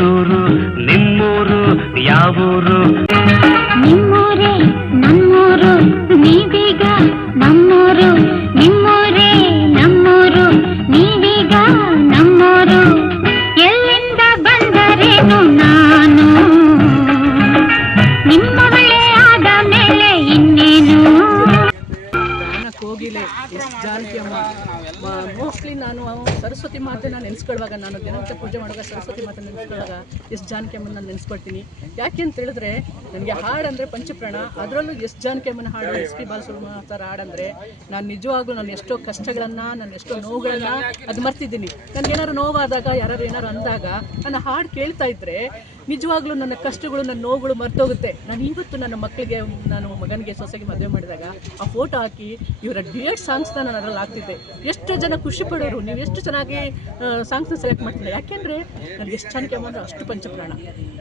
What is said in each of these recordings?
ಮೈಸೂರು ನಿಮ್ಮೂರು ಯಾವೂರು? ನಿಮ್ಮೂರೇ ನಮ್ಮೂರು, ನೀವೀಗ ನಮ್ಮೂರು. ನಿಮ್ಮೂರೇ ನಮ್ಮೂರು, ನೀವೀಗ ನಮ್ಮೂರು. ಎಲ್ಲಿಂದ ಬಂದರೇನು ನಾನು, ನಿಮ್ಮವಳೇ ಆದ ಮೇಲೆ ಇನ್ನೇನು. ಕೋಗಿಲೆ ಎಸ್ ಜಾನಕಿ ಅಮ್ಮ. ಮೋಸ್ಟ್ಲಿ ನಾನು ಸರಸ್ವತಿ ಮಾತನ್ನ ನೆನೆಸ್ಕೊಳ್ಳುವಾಗ, ನಾನು ದಿನನಿತ್ಯ ಪೂಜೆ ಮಾಡುವಾಗ ಸರಸ್ವತಿ ಮಾತನ್ನ ನೆನೆಸ್ಕೊಳ್ಳುವಾಗ ಎಸ್ ಜಾನಕಿ ಅಮ್ಮನ ನೆನೆಸ್ಕೊಳ್ತೀನಿ. ಯಾಕೆ ಅಂತ ಹೇಳಿದ್ರೆ, ನನಗೆ ಹಾಡಂದರೆ ಪಂಚಪ್ರಾಣ. ಅದರಲ್ಲೂ ಎಸ್ ಜಾನಕಿ ಅಮ್ಮನ ಹಾಡು, ಎಸ್ ಪಿ ಬಾಲಸುಬ್ರಹ್ಮಣ್ಯ ಸರ್ ಹಾಡಂದರೆ ನಾನು ನಿಜವಾಗ್ಲೂ ನಾನು ಎಷ್ಟೋ ಕಷ್ಟಗಳನ್ನು, ನಾನು ಎಷ್ಟೋ ನೋವುಗಳನ್ನ ಅದು ಮರ್ತಿದ್ದೀನಿ. ನನಗೇನಾದ್ರು ನೋವಾದಾಗ, ಯಾರು ಏನಾರು ಅಂದಾಗ ನನ್ನ ಹಾಡು ಕೇಳ್ತಾ ಇದ್ದರೆ ನಿಜವಾಗ್ಲೂ ನನ್ನ ಕಷ್ಟಗಳು, ನನ್ನ ನೋವುಗಳು ಮರ್ತೋಗುತ್ತೆ. ನಾನು ಇವತ್ತು ನನ್ನ ಮಕ್ಕಳಿಗೆ, ನಾನು ಮಗನಿಗೆ ಸೊಸೆಗೆ ಮದುವೆ ಮಾಡಿದಾಗ ಆ ಫೋಟೋ ಹಾಕಿ ಇವರ ಡ್ಯೂಯೆಟ್ ಸಾಂಗ್ಸ್ನ ನಾನು ಅದರಲ್ಲಿ ಹಾಕ್ತಿದ್ದೆ. ಎಷ್ಟು ಜನ ಖುಷಿ ಪಡೋರು, ನೀವು ಎಷ್ಟು ಚೆನ್ನಾಗಿ ಸಾಂಗ್ಸ್ನ ಸೆಲೆಕ್ಟ್ ಮಾಡ್ತಿದ್ದೆ. ಯಾಕೆಂದರೆ ನನಗೆ ಎಷ್ಟು ಜಾನಕಿ ಅಮ್ಮ ಅಂದರೆ ಅಷ್ಟು ಪಂಚಪ್ರಾಣ.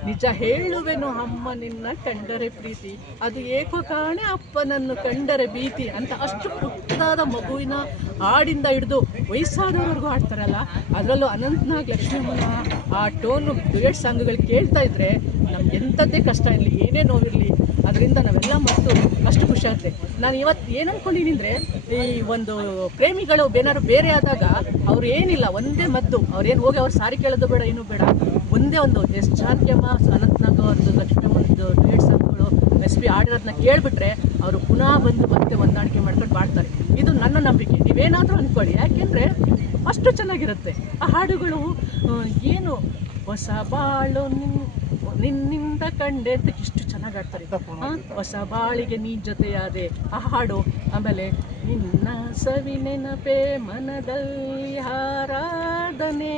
ನಿಜ ಹೇಳುವೆನು ಅಮ್ಮ ನಿನ್ನ ಕಂಡರೆ ಪ್ರೀತಿ, ಅದು ಏಕೋ ಕಾಣೆ ಅಪ್ಪನನ್ನು ಕಂಡರೆ ಭೀತಿ ಅಂತ ಅಷ್ಟು ಪುಟ್ಟದಾದ ಮಗುವಿನ ಹಾಡಿಂದ ಹಿಡಿದು ವಯಸ್ಸಾದವರೆಗೂ ಹಾಡ್ತಾರಲ್ಲ. ಅದರಲ್ಲೂ ಅನಂತನಾಗ್ ಲಕ್ಷ್ಮೀ ಅಮ್ಮನ ಆ ಟೋನು ಡ್ಯೂಯೆಟ್ ಸಾಂಗ್ಗಳು ಕೇಳ್ತಾ ಇದ್ರೆ ನಮ್ಗೆ ಎಂಥದ್ದೇ ಕಷ್ಟ ಇರಲಿ, ಏನೇ ನೋವಿರಲಿ, ಅದರಿಂದ ನಾವೆಲ್ಲ ಮತ್ತು ಅಷ್ಟು ಖುಷಿ ಆಗುತ್ತೆ. ನಾನು ಇವತ್ತು ಏನು ಅಂದ್ಕೊಂಡಿದ್ದೀನಿ ಅಂದರೆ, ಈ ಒಂದು ಪ್ರೇಮಿಗಳು ಏನಾದ್ರು ಬೇರೆ ಆದಾಗ ಅವ್ರು ಏನಿಲ್ಲ, ಒಂದೇ ಮದ್ದು, ಅವ್ರೇನು ಹೋಗಿ ಅವ್ರು ಸಾರಿ ಕೇಳೋದು ಬೇಡ, ಏನೂ ಬೇಡ, ಒಂದೇ ಒಂದು ಎಸ್ ಜಾನಕಿ ಅಮ್ಮ, ಅನಂತನಾಗ್ ಅವ್ರದ್ದು, ಲಕ್ಷ್ಮೀ ಅಮ್ಮನದ್ದು ಡ್ಯೂಯೆಟ್ ಸಾಂಗ್ಗಳು, ಎಸ್ ಪಿ ಹಾಡಿರೋದನ್ನ ಕೇಳಿಬಿಟ್ರೆ ಅವರು ಪುನಃ ಬಂದು ಮತ್ತೆ ಹೊಂದಾಣಿಕೆ ಮಾಡ್ಕೊಂಡು ಬಾಳ್ತಾರೆ. ಇದು ನನ್ನ ನಂಬಿಕೆ. ನೀವೇನಾದರೂ ಅಂದ್ಕೊಳ್ಳಿ, ಯಾಕೆಂದರೆ ಅಷ್ಟು ಚೆನ್ನಾಗಿರುತ್ತೆ ಆ ಹಾಡುಗಳು. ಏನು ಹೊಸ ಬಾಳು ನಿನ್ನಿಂದ ಕಂಡೆ ಅಂತ ಎಷ್ಟು ಚೆನ್ನಾಗಿ ಆಡ್ತಾರೆ. ಹೊಸ ಬಾಳಿಗೆ ನೀ ಜೊತೆಯಾದೆ ಆ ಹಾಡು. ಆಮೇಲೆ ನಿನ್ನ ಸವಿ ನೆನಪೆ ಮನದಲ್ಲಿ ಹಾರಾಧನೆ,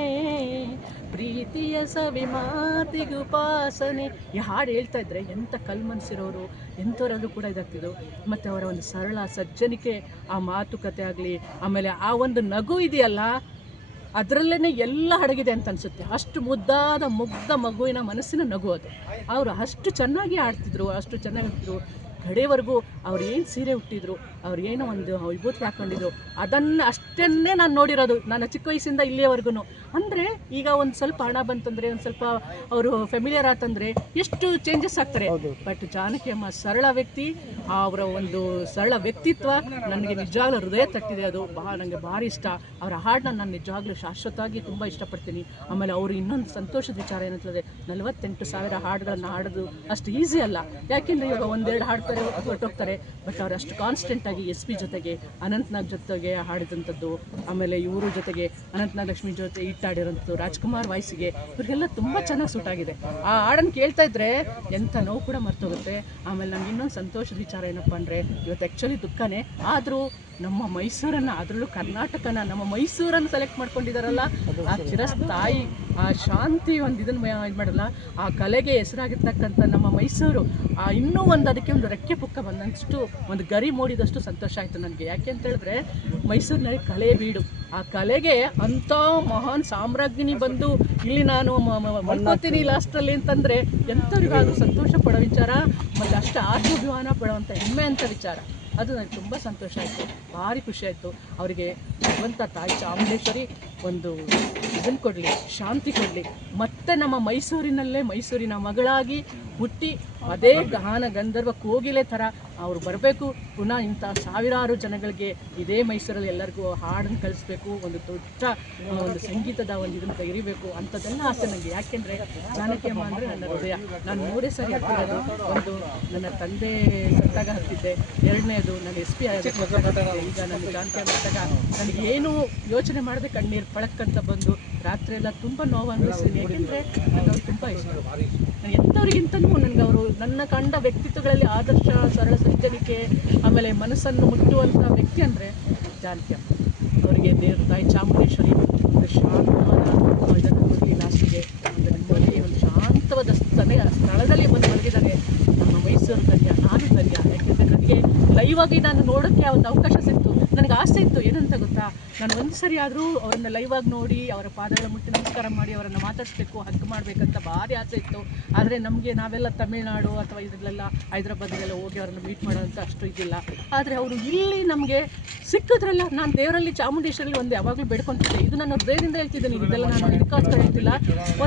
ಪ್ರೀತಿಯ ಸವಿ ಮಾತಿಗುಪಾಸನೆ. ಈ ಹಾಡು ಹೇಳ್ತಾ ಇದ್ರೆ ಎಂಥ ಕಲ್ಮನ್ಸಿರೋರು ಎಂಥವರಲ್ಲೂ ಕೂಡ ಇದಾಗ್ತಿದ್ದು. ಮತ್ತು ಅವರ ಒಂದು ಸರಳ ಸಜ್ಜನಿಕೆ, ಆ ಮಾತುಕತೆ ಆಗಲಿ, ಆಮೇಲೆ ಆ ಒಂದು ನಗು ಇದೆಯಲ್ಲ, ಅದರಲ್ಲೇ ಎಲ್ಲ ಅಡಗಿದೆ ಅಂತ ಅನಿಸುತ್ತೆ. ಅಷ್ಟು ಮುಗ್ಧ ಮಗುವಿನ ಮನಸ್ಸಿನ ನಗು ಅದು. ಅವರು ಅಷ್ಟು ಚೆನ್ನಾಗಿ ಆಡ್ತಿದ್ರು, ಅಷ್ಟು ಚೆನ್ನಾಗಿದ್ರು. ಕಡೆವರೆಗೂ ಅವ್ರು ಏನು ಸೀರೆ ಹುಟ್ಟಿದ್ರು, ಅವ್ರು ಏನೋ ಒಂದು ವಿಭೂತಿ ಹಾಕ್ಕೊಂಡಿದ್ರು, ಅದನ್ನು ಅಷ್ಟನ್ನೇ ನಾನು ನೋಡಿರೋದು ನನ್ನ ಚಿಕ್ಕ ವಯಸ್ಸಿಂದ ಇಲ್ಲಿಯವರೆಗೂ. ಅಂದರೆ ಈಗ ಒಂದು ಸ್ವಲ್ಪ ಹಣ ಬಂತಂದರೆ, ಒಂದು ಸ್ವಲ್ಪ ಅವರು ಫೆಮಿಲಿಯರ್ ಆತಂದರೆ ಎಷ್ಟು ಚೇಂಜಸ್ ಆಗ್ತಾರೆ. ಬಟ್ ಜಾನಕಿ ಅಮ್ಮ ಸರಳ ವ್ಯಕ್ತಿ, ಅವರ ಒಂದು ಸರಳ ವ್ಯಕ್ತಿತ್ವ ನನಗೆ ನಿಜವಾಗ್ಲೂ ಹೃದಯ ತಟ್ಟಿದೆ. ಅದು ನನಗೆ ಭಾರಿ ಇಷ್ಟ. ಅವರ ಹಾಡನ್ನ ನಾನು ನಿಜವಾಗ್ಲೂ ಶಾಶ್ವತವಾಗಿ ತುಂಬ ಇಷ್ಟಪಡ್ತೀನಿ. ಆಮೇಲೆ ಅವರು ಇನ್ನೊಂದು ಸಂತೋಷದ ವಿಚಾರ ಏನಂತಂದರೆ, 48,000 ಹಾಡುಗಳನ್ನು ಹಾಡೋದು ಅಷ್ಟು ಈಸಿ ಅಲ್ಲ. ಯಾಕೆಂದರೆ ಇವಾಗ ಒಂದೆರಡು ಹಾಡ್ತಾರೆ, ಹೊರಟೋಗ್ತಾರೆ. ಬಟ್ ಅವ್ರು ಅಷ್ಟು ಕಾನ್ಸ್ಟೆಂಟಾಗಿ ಎಸ್ ಪಿ ಜೊತೆಗೆ, ಅನಂತನಾಗ್ ಜೊತೆಗೆ ಹಾಡಿದಂಥದ್ದು, ಆಮೇಲೆ ಇವರು ಜೊತೆಗೆ ಅನಂತನಾಗ್ ಲಕ್ಷ್ಮಿ ಜೊತೆ ಇಟ್ಟಾಡಿರೋಂಥದ್ದು, ರಾಜ್ಕುಮಾರ್ ವಾಯ್ಸಿಗೆ, ಇವರಿಗೆಲ್ಲ ತುಂಬ ಚೆನ್ನಾಗಿ ಸೂಟ್ ಆಗಿದೆ. ಆ ಹಾಡನ್ನು ಕೇಳ್ತಾ ಇದ್ದರೆ ಎಂಥ ನೋವು ಕೂಡ ಮರ್ತೋಗುತ್ತೆ. ಆಮೇಲೆ ನಮ್ಗೆ ಇನ್ನೊಂದು ಸಂತೋಷದ ವಿಚಾರ ಏನಪ್ಪ ಅಂದರೆ, ಇವತ್ತು ಆ್ಯಕ್ಚುಲಿ ದುಃಖನೇ ಆದರೂ ನಮ್ಮ ಮೈಸೂರನ್ನು, ಅದರಲ್ಲೂ ಕರ್ನಾಟಕನ, ನಮ್ಮ ಮೈಸೂರನ್ನು ಸೆಲೆಕ್ಟ್ ಮಾಡ್ಕೊಂಡಿದ್ದಾರಲ್ಲ, ಆ ಚಿರಸ್ಥಾಯಿ, ಆ ಶಾಂತಿ ಒಂದು ಇದನ್ನು ಇದು ಮಾಡಲ್ಲ, ಆ ಕಲೆಗೆ ಹೆಸರಾಗಿರ್ತಕ್ಕಂಥ ನಮ್ಮ ಮೈಸೂರು ಇನ್ನೂ ಒಂದು ಅದಕ್ಕೆ ಒಂದು ರೆಕ್ಕೆ ಪುಕ್ಕ ಬಂದಷ್ಟು, ಒಂದು ಗರಿ ಮೂಡಿದಷ್ಟು ಸಂತೋಷ ಆಯಿತು ನನಗೆ. ಯಾಕೆ ಅಂತ ಹೇಳಿದ್ರೆ, ಮೈಸೂರಿನಲ್ಲಿ ಕಲೆ ಬೀಡು, ಆ ಕಲೆಗೆ ಅಂಥ ಮಹಾನ್ ಸಾಮ್ರಾಜ್ಞಿನಿ ಬಂದು ಇಲ್ಲಿ ನಾನು ಮಲ್ಕೋತೀನಿ ಲಾಸ್ಟಲ್ಲಿ ಅಂತಂದರೆ ಎಂಥವ್ರಿಗಾದರೂ ಸಂತೋಷ ಪಡೋ ವಿಚಾರ, ಮತ್ತು ಅಷ್ಟು ಆತ್ಮಾಭಿಮಾನ ಪಡುವಂಥ ಹೆಮ್ಮೆ ಅಂತ ವಿಚಾರ. ಅದು ನನಗೆ ತುಂಬ ಸಂತೋಷ ಆಯಿತು, ಭಾರಿ ಖುಷಿ ಆಯಿತು. ಅವರಿಗೆ ಭಗವಂತ ತಾಯಿ ಚಾಮುಂಡೇಶ್ವರಿ ಒಂದು ಇದನ್ನು ಕೊಡಲಿ, ಶಾಂತಿ ಕೊಡಲಿ. ಮತ್ತು ನಮ್ಮ ಮೈಸೂರಿನಲ್ಲೇ ಮೈಸೂರಿನ ಮಗಳಾಗಿ ಹುಟ್ಟಿ ಅದೇ ಗಾನ ಗಂಧರ್ವ ಕೋಗಿಲೆ ಥರ ಅವರು ಬರಬೇಕು. ಪುನಃ ಇಂಥ ಸಾವಿರಾರು ಜನಗಳಿಗೆ ಇದೇ ಮೈಸೂರಲ್ಲಿ ಎಲ್ಲರಿಗೂ ಹಾಡನ್ನು ಕಲಿಸ್ಬೇಕು, ಒಂದು ದೊಡ್ಡ ಒಂದು ಸಂಗೀತದ ಒಂದು ಇದನ್ನು ಇರಬೇಕು ಅಂಥದ್ದೆಲ್ಲ ಆಸೆ ನನಗೆ. ಯಾಕೆಂದರೆ ಜಾನಕಿ ಅಮ್ಮ ಅಂದರೆ ನನ್ನ ಹೃದಯ. ನಾನು 3 ಸಾರಿ ಹತ್ತಿರೋದು. ಒಂದು ನನ್ನ ತಂದೆ ಸತ್ತಾಗ ಹತ್ತಿದ್ದೆ, ಎರಡನೇದು ನನ್ನ ಎಸ್ ಪಿ ಆಗಿದೆ, ಈಗ ನನ್ನ ಜಾನಕಿ ಅಮ್ಮ ಹತ್ತಾಗ ನನಗೆ ಏನು ಯೋಚನೆ ಮಾಡದೆ ಕಣ್ಣೀರು ಪಳಕ್ಕಂತ ಬಂದು ರಾತ್ರಿ ಎಲ್ಲ ತುಂಬ ನೋವು ಅನಿಸ್ತೀನಿ. ಏಕೆಂದರೆ ನನಗೆ ಅವ್ರು ತುಂಬ ಇಷ್ಟ. ನಾನು ಎಂಥವ್ರಿಗಿಂತಲೂ ನನಗೆ ಅವರು ನನ್ನ ಕಂಡ ವ್ಯಕ್ತಿತ್ವಗಳಲ್ಲಿ ಆದರ್ಶ, ಸರಳ ಸಜ್ಜನಿಕೆ, ಆಮೇಲೆ ಮನಸ್ಸನ್ನು ಮುಟ್ಟುವಂಥ ವ್ಯಕ್ತಿ ಅಂದರೆ ಜಾನಕಿ ಅಮ್ಮ. ಅವರಿಗೆ ದೇವ್ರ ತಾಯಿ ಚಾಮುಂಡೇಶ್ವರಿ ಒಂದು ಶಾಂತವಾದ ಇದನ್ನು ಕೊಡಲಿ ಲಾಸ್ಟಿಗೆ. ಅಂದರೆ ನಿಮ್ಮಲ್ಲಿ ಒಂದು ಶಾಂತವಾದ ಸ್ಥಳದಲ್ಲಿ ಬಂದು ಮಲಗಿದ್ದಾರೆ ನಮ್ಮ ಮೈಸೂರು ಧನ್ಯ, ನಾನು ಧನ್ಯ. ಯಾಕೆಂದರೆ ನನಗೆ ಲೈವ್ ಆಗಿ ನಾನು ನೋಡೋಕ್ಕೆ ಒಂದು ಅವಕಾಶ ಸಿಕ್ತು. ನನಗೆ ಆಸೆ ಇತ್ತು ಏನಂತ ಗೊತ್ತಾ, ನಾನು ಒಂದು ಸರಿ ಆದರೂ ಅವರನ್ನ ಲೈವ್ ಆಗಿ ನೋಡಿ ಅವರ ಪಾದಗಳ ಮುಟ್ಟಿ ನಮಸ್ಕಾರ ಮಾಡಿ ಅವರನ್ನು ಮಾತಾಡಿಸ್ಬೇಕು, ಹಗ್ ಮಾಡಬೇಕಂತ ಭಾರಿ ಆಸೆ ಇತ್ತು. ಆದರೆ ನಮಗೆ ನಾವೆಲ್ಲ ತಮಿಳ್ನಾಡು ಅಥವಾ ಇದರಲ್ಲೆಲ್ಲ ಹೈದರಾಬಾದ್ಗೆಲ್ಲ ಹೋಗಿ ಅವರನ್ನು ಮೀಟ್ ಮಾಡೋಂಥ ಅಷ್ಟು ಇದಿಲ್ಲ. ಆದರೆ ಅವರು ಇಲ್ಲಿ ನಮಗೆ ಸಿಕ್ಕಿದ್ರಲ್ಲ, ನಾನು ದೇವರಲ್ಲಿ ಚಾಮುಂಡೇಶ್ವರಿ ಒಂದು ಯಾವಾಗಲೂ ಬೇಡ್ಕೊತಿದ್ದೆ. ಇದು ನಾನು ಹೃದಯದಿಂದ ಹೇಳ್ತಿದ್ದೀನಿ, ಇದೆಲ್ಲ ನಾನು ಇದಕ್ಕೋಸ್ಕರ ಹೇಳ್ತಿಲ್ಲ.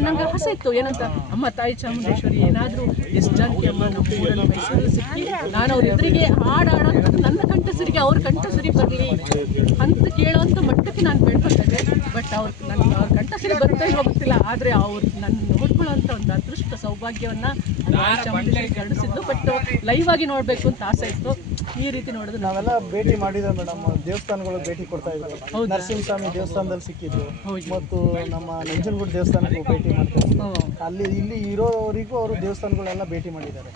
ನಂಗೆ ಆಸೆ ಇತ್ತು ಏನಂತ, ಅಮ್ಮ ತಾಯಿ ಚಾಮುಂಡೇಶ್ವರಿ ಏನಾದರೂ ಎಸ್ ಜಾನಕಿ ಅಮ್ಮ ನಮ್ಮ ಊರಲ್ಲಿ ಮೈಸೂರಲ್ಲಿ ಸಿಕ್ಕಿ ನಾನು ಅವ್ರ ಎದುರಿಗೆ ಹಾಡಾಡೋಂಥದ್ದು ನನ್ನ ಕಂಠಸರಿಗೆ ಅವ್ರ ಕಂಠಸರಿ ಬರಲಿ ಅಂತ ಕೇಳೋಂಥ ಮಟ್ಟಕ್ಕೆ ನಾನು ಬೇಡ್ಕೊತಿದ್ದೆ. ಬಟ್ ನನ್ನ ಕಂಠಸರಿ ಬರ್ತಾ ಹೋಗ್ತಿಲ್ಲ. ಆದರೆ ಅವ್ರು ನನ್ನ ನೋಡ್ಕೊಳ್ಳೋಂಥ ಒಂದು ಅದೃಷ್ಟ ಸೌಭಾಗ್ಯವನ್ನು ಚಾಮುಂಡೇಶ್ವರಿ ಕರುಣಿಸಿದ್ದು. ಬಟ್ ಲೈವ್ ಆಗಿ ನೋಡಬೇಕು ಅಂತ ಆಸೆ ಇತ್ತು. ಈ ರೀತಿ ನೋಡಿದ್ರೆ ನಾವೆಲ್ಲ ಭೇಟಿ ಮಾಡಿದ್ವಿ ಮೇಡಮ್, ದೇವಸ್ಥಾನಗಳು ಭೇಟಿ ಕೊಡ್ತಾ ಇದ್ವಿ. ನರಸಿಂಹಸ್ವಾಮಿ ದೇವಸ್ಥಾನದಲ್ಲಿ ಸಿಕ್ಕಿದ್ದು ಮತ್ತು ನಮ್ಮ ನಂಜನಗೂಡು ದೇವಸ್ಥಾನಕ್ಕೂ ಭೇಟಿ ಮಾಡ್ತೀವಿ. ಅಲ್ಲಿ ಇಲ್ಲಿ ಇರೋವರಿಗೂ ಅವರು ದೇವಸ್ಥಾನಗಳೆಲ್ಲ ಭೇಟಿ ಮಾಡಿದ್ದಾರೆ.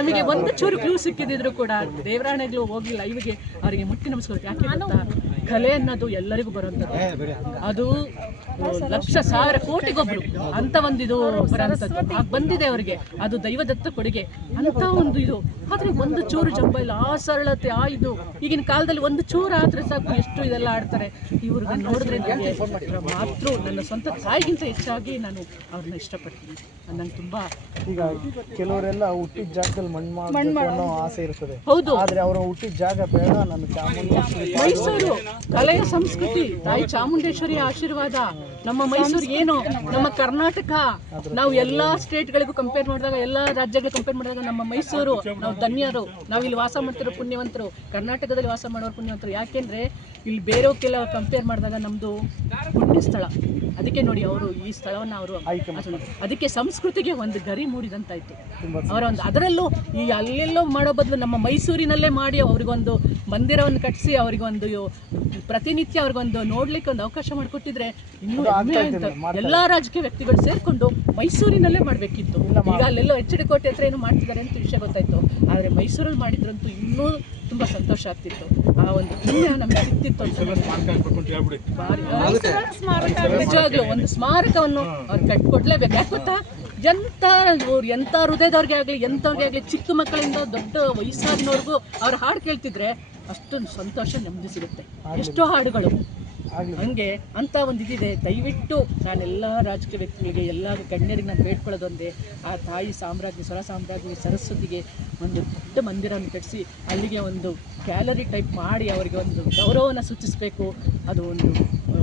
ನಮಗೆ ಒಂದು ಚೂರು ಕ್ಲೂ ಸಿಕ್ಕಿದ್ರು ಕೂಡ ದೇವರಾಣೆಗಳು ಹೋಗಿ ಲೈವ್ಗೆ ಅವರಿಗೆ ಮುಟ್ಟಿ ನಮಸ್ಕಾರ. ಯಾಕೆ ಗೊತ್ತಾ, ಕಲೆ ಅನ್ನೋದು ಎಲ್ಲರಿಗೂ ಬರುವಂಥದ್ದು. ಅದು ಲಕ್ಷ ಸಾವಿರ ಕೋಟಿಗೊಬ್ರು ಅಂತ ಒಂದು ಇದು ಬರೋಂಥದ್ದು ಬಂದಿದೆ ಅವರಿಗೆ. ಅದು ದೈವದತ್ತ ಕೊಡುಗೆ ಅಂತ ಒಂದು ಇದು. ಆದರೆ ಒಂದು ಚೂರು ಜಂಬ ಇಲ್ಲ, ಆ ಸರಳತೆ, ಆ ಇದು ಈಗಿನ ಕಾಲದಲ್ಲಿ ಒಂದು ಚೂರು ಆದರೆ ಸಾಕು ಎಷ್ಟು ಇದೆಲ್ಲ ಆಡ್ತಾರೆ. ಇವ್ರಿಗೆ ನೋಡಿದ್ರೆ ನನಗೆ ಮಾತೃ ನನ್ನ ಸ್ವಂತ ತಾಯಿಗಿಂತ ಹೆಚ್ಚಾಗಿ ನಾನು ಅವ್ರನ್ನ ಇಷ್ಟಪಡ್ತೀನಿ. ನಂಗೆ ತುಂಬಾ ಈಗ ಕೆಲವರೆಲ್ಲ ಹುಟ್ಟಿದ ಜಾಗದಲ್ಲಿ ಮಣ್ಣು ಮಾಡಬೇಕು ಅನ್ನೋ ಆಸೆ ಇರ್ತದೆ. ಹೌದು, ಆದರೆ ಅವರು ಹುಟ್ಟಿದ ಜಾಗ ಬೇಡ, ನನ್ನ ಚಾಮುಂಡೇಶ್ವರಿ ಮೈಸೂರು ಕಲೆಯ ಸಂಸ್ಕೃತಿ, ತಾಯಿ ಚಾಮುಂಡೇಶ್ವರಿಯ ಆಶೀರ್ವಾದ. ನಮ್ಮ ಮೈಸೂರು ಏನು, ನಮ್ಮ ಕರ್ನಾಟಕ, ನಾವು ಎಲ್ಲ ಸ್ಟೇಟ್ಗಳಿಗೂ ಕಂಪೇರ್ ಮಾಡಿದಾಗ, ಎಲ್ಲ ರಾಜ್ಯಗಳಿಗೂ ಕಂಪೇರ್ ಮಾಡಿದಾಗ ನಮ್ಮ ಮೈಸೂರು ನಾವು ಧನ್ಯರು. ನಾವು ಇಲ್ಲಿ ವಾಸ ಮಾಡ್ತಿರೋ ಪುಣ್ಯವಂತರು, ಕರ್ನಾಟಕದಲ್ಲಿ ವಾಸ ಮಾಡೋರು ಪುಣ್ಯವಂತರು. ಯಾಕೆಂದರೆ ಇಲ್ಲಿ ಬೇರೆಯವಕ್ಕೆಲ್ಲ ಕಂಪೇರ್ ಮಾಡಿದಾಗ ನಮ್ಮದು ಪುಣ್ಯ ಸ್ಥಳ. ಅದಕ್ಕೆ ನೋಡಿ ಅವರು ಈ ಸ್ಥಳವನ್ನು ಅವರು ಅದಕ್ಕೆ ಸಂಸ್ಕೃತಿಗೆ ಒಂದು ಗರಿ ಮೂಡಿದಂತಾಯಿತು. ಅವರ ಒಂದು ಅದರಲ್ಲೂ ಈ ಅಲ್ಲೆಲ್ಲೋ ಮಾಡೋ ಬದಲು ನಮ್ಮ ಮೈಸೂರಿನಲ್ಲೇ ಮಾಡಿ ಅವ್ರಿಗೊಂದು ಮಂದಿರವನ್ನು ಕಟ್ಟಿಸಿ ಅವರಿಗೊಂದು ಪ್ರತಿನಿತ್ಯ ಅವ್ರಿಗೊಂದು ನೋಡ್ಲಿಕ್ಕೆ ಒಂದು ಅವಕಾಶ ಮಾಡಿಕೊಟ್ಟಿದ್ರೆ ಇನ್ನೂ ಎಲ್ಲ ರಾಜಕೀಯ ವ್ಯಕ್ತಿಗಳು ಸೇರಿಕೊಂಡು ಮೈಸೂರಿನಲ್ಲೇ ಮಾಡಬೇಕಿತ್ತು. ಈಗ ಅಲ್ಲೆಲ್ಲೋ HD ಕೋಟೆ ಹತ್ರ ಏನು ಮಾಡ್ತಿದ್ದಾರೆ ಅಂತ ವಿಷಯ ಗೊತ್ತಾಯಿತು. ಆದರೆ ಮೈಸೂರಲ್ಲಿ ಮಾಡಿದ್ರಂತೂ ಇನ್ನೂ ತುಂಬ ಸಂತೋಷ ಆಗ್ತಿತ್ತು. ಆ ಒಂದು ಪುಣ್ಯ ನಮಗೆ ಸಿಕ್ತಿತ್ತು ಅಂತ ನಿಜವಾಗ್ಲೂ ಒಂದು ಸ್ಮಾರಕವನ್ನು ಅವ್ರು ಕಟ್ಕೊಡ್ಲೇಬೇಕು. ಯಾಕೆ ಗೊತ್ತಾ, ಎಂಥ ಹೃದಯದವ್ರಿಗೆ ಆಗಲಿ ಎಂಥವ್ರಿಗೆ ಆಗಲಿ, ಚಿಕ್ಕ ಮಕ್ಕಳಿಂದ ದೊಡ್ಡ ವಯಸ್ಸಾಗಿನವ್ರಿಗೂ ಅವ್ರ ಹಾಡು ಕೇಳ್ತಿದ್ರೆ ಅಷ್ಟು ಸಂತೋಷ ನೆಮ್ಮದಿ ಸಿಗುತ್ತೆ. ಎಷ್ಟೋ ಹಾಡುಗಳು ಹಂಗೆ ಅಂತ ಒಂದು ಇದಿದೆ. ದಯವಿಟ್ಟು ನಾನೆಲ್ಲ ರಾಜಕೀಯ ವ್ಯಕ್ತಿಗಳಿಗೆ, ಎಲ್ಲ ಗಣ್ಯರಿಗೆ ನಾನು ಬೇಡ್ಕೊಳ್ಳೋದು ಒಂದೇ, ಆ ತಾಯಿ ಸಾಮ್ರಾಜ್ಞಿ, ಸ್ವರ ಸಾಮ್ರಾಜ್ಞಿ ಸರಸ್ವತಿಗೆ ಒಂದು ದೊಡ್ಡ ಮಂದಿರವನ್ನು ಕಟ್ಟಿಸಿ ಅಲ್ಲಿಗೆ ಒಂದು ಗ್ಯಾಲರಿ ಟೈಪ್ ಮಾಡಿ ಅವರಿಗೆ ಒಂದು ಗೌರವವನ್ನು ಸೂಚಿಸಬೇಕು. ಅದು ಒಂದು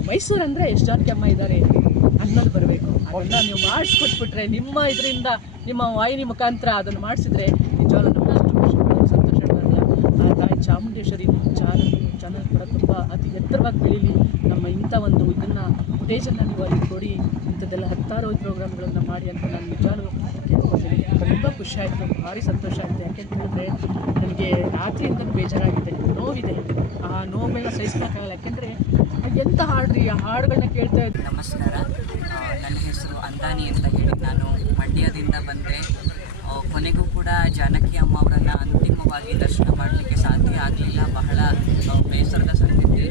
ಮೈಸೂರು ಅಂದರೆ ಎಷ್ಟು ಜಾನಕಿ ಅಮ್ಮ ಇದ್ದಾರೆ ಅನ್ನೋದು ಬರಬೇಕು. ಅದನ್ನು ನೀವು ಮಾಡಿಸ್ಕೊಟ್ಬಿಟ್ರೆ ನಿಮ್ಮ ಇದರಿಂದ, ನಿಮ್ಮ ವಾಹಿನಿ ಮುಖಾಂತರ ಅದನ್ನು ಮಾಡಿಸಿದ್ರೆ ನಿಜವಾಗ್ಲೂ ನಮ್ಮಷ್ಟು ಸಂತೋಷ ಬರಲ್ಲ. ಆ ತಾಯಿ ಚಾಮುಂಡೇಶ್ವರಿ ಚಾನಲ್ ಕೂಡ ತುಂಬ ಅತಿ ಎತ್ತರವಾಗಿ ಬೆಳೀಲಿ. ನಮ್ಮ ಇಂಥ ಒಂದು ಇದನ್ನು ಫುಟೇಜನ್ನು ನೀವು ಅಲ್ಲಿ ಕೊಡಿ, ಇಂಥದ್ದೆಲ್ಲ ಹತ್ತಾರು ಪ್ರೋಗ್ರಾಮ್ಗಳನ್ನು ಮಾಡಿ ಅಂತ ನಾನು ನಿಜವಾಗ್ಲೂ ಕೇಳ್ಕೊಳ್ತೀನಿ. ತುಂಬ ಖುಷಿ ಆಯಿತು, ಭಾರಿ ಸಂತೋಷ ಆಯಿತು. ಯಾಕೆಂತ ಹೇಳಿದ್ರೆ ನನಗೆ ರಾತ್ರಿಯಿಂದಲೂ ಬೇಜಾರಾಗಿದೆ, ನೋವಿದೆ. ಆ ನೋವುಗಳನ್ನ ಸಹಿಸ್ಬೇಕಾಗಲ್ಲ. ಯಾಕೆಂದರೆ ಎಂಥ ಹಾಡ್ರಿ, ಆ ಹಾಡುಗಳನ್ನ ಕೇಳ್ತಾ ಇದ್ದೆ. ನಮಸ್ಕಾರ, ನನ್ನ ಹೆಸರು ಅಂದಾನಿ ಅಂತ ಹೇಳಿ ನಾನು ಮಂಡ್ಯದಿಂದ ಬಂದೆ. ಕೊನೆಗೂ ಕೂಡ ಜಾನಕಿ ಅಮ್ಮ ಅವರನ್ನು ಅಂತಿಮವಾಗಿ ದರ್ಶನ ಮಾಡಲಿಕ್ಕೆ ಸಾಧ್ಯ ಆಗಲಿಲ್ಲ. ಬಹಳ ಬೇಸರದ ಸಂಗತಿ.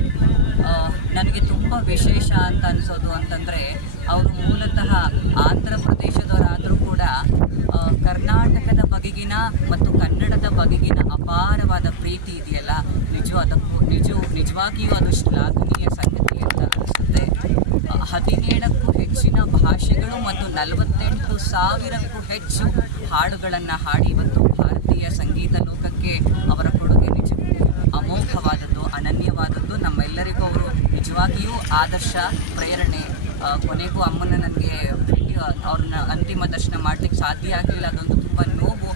ನನಗೆ ತುಂಬ ವಿಶೇಷ ಅಂತ ಅನಿಸೋದು ಅಂತಂದರೆ, ಅವರು ಮೂಲತಃ ಆಂಧ್ರ ಪ್ರದೇಶದವರಾದರೂ ಕೂಡ ಕರ್ನಾಟಕದ ಬಗೆಗಿನ ಮತ್ತು ಕನ್ನಡದ ಬಗೆಗಿನ ಅಪಾರವಾದ ಪ್ರೀತಿ ಇದೆಯಲ್ಲ, ನಿಜವಾಗಿಯೂ ಅದು ಶ್ಲಾಘನೀಯ ಸಂಗತಿ ಅಂತ ಅನಿಸುತ್ತೆ. 17ಕ್ಕೂ ಹೆಚ್ಚಿನ ಭಾಷೆಗಳು ಮತ್ತು 48,000ಕ್ಕೂ ಹೆಚ್ಚು ಹಾಡುಗಳನ್ನು ಹಾಡಿ ಇವತ್ತು ಭಾರತೀಯ ಸಂಗೀತ ಲೋಕಕ್ಕೆ ಅವರ ಕೊಡುಗೆ ನಿಜಕ್ಕೂ ಅಮೋಘವಾದದ್ದು, ಅನನ್ಯವಾದದ್ದು. ನಮ್ಮೆಲ್ಲರಿಗೂ ಅವರು ನಿಜವಾಗಿಯೂ ಆದರ್ಶ, ಪ್ರೇರಣೆ. ಕೊನೆಗೂ ಅಮ್ಮನ ನನಗೆ ಅವ್ರನ್ನ ಅಂತಿಮ ದರ್ಶನ ಮಾಡಲಿಕ್ಕೆ ಸಾಧ್ಯ ಆಗಲಿಲ್ಲ, ಅದೊಂದು ತುಂಬ ನೋವು.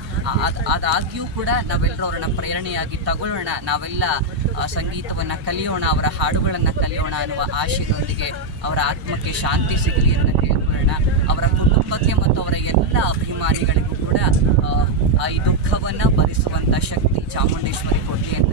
ಅದಾಗಿಯೂ ಕೂಡ ನಾವೆಲ್ಲರೂ ಅವರನ್ನ ಪ್ರೇರಣೆಯಾಗಿ ತಗೊಳ್ಳೋಣ, ನಾವೆಲ್ಲ ಸಂಗೀತವನ್ನು ಕಲಿಯೋಣ, ಅವರ ಹಾಡುಗಳನ್ನು ಕಲಿಯೋಣ ಅನ್ನುವ ಆಶೆಯೊಂದಿಗೆ ಅವರ ಆತ್ಮಕ್ಕೆ ಶಾಂತಿ ಸಿಗಲಿ ಅಂತ ಕೇಳ್ಕೊಳ್ಳೋಣ. ಅವರ ಕುಟುಂಬಕ್ಕೆ ಮತ್ತು ಅವರ ಎಲ್ಲ ಅಭಿಮಾನಿಗಳಿಗೂ ಕೂಡ ಈ ದುಃಖವನ್ನು ಭರಿಸುವಂಥ ಶಕ್ತಿ ಚಾಮುಂಡೇಶ್ವರಿ ಕೊಡಲಿ ಅಂತ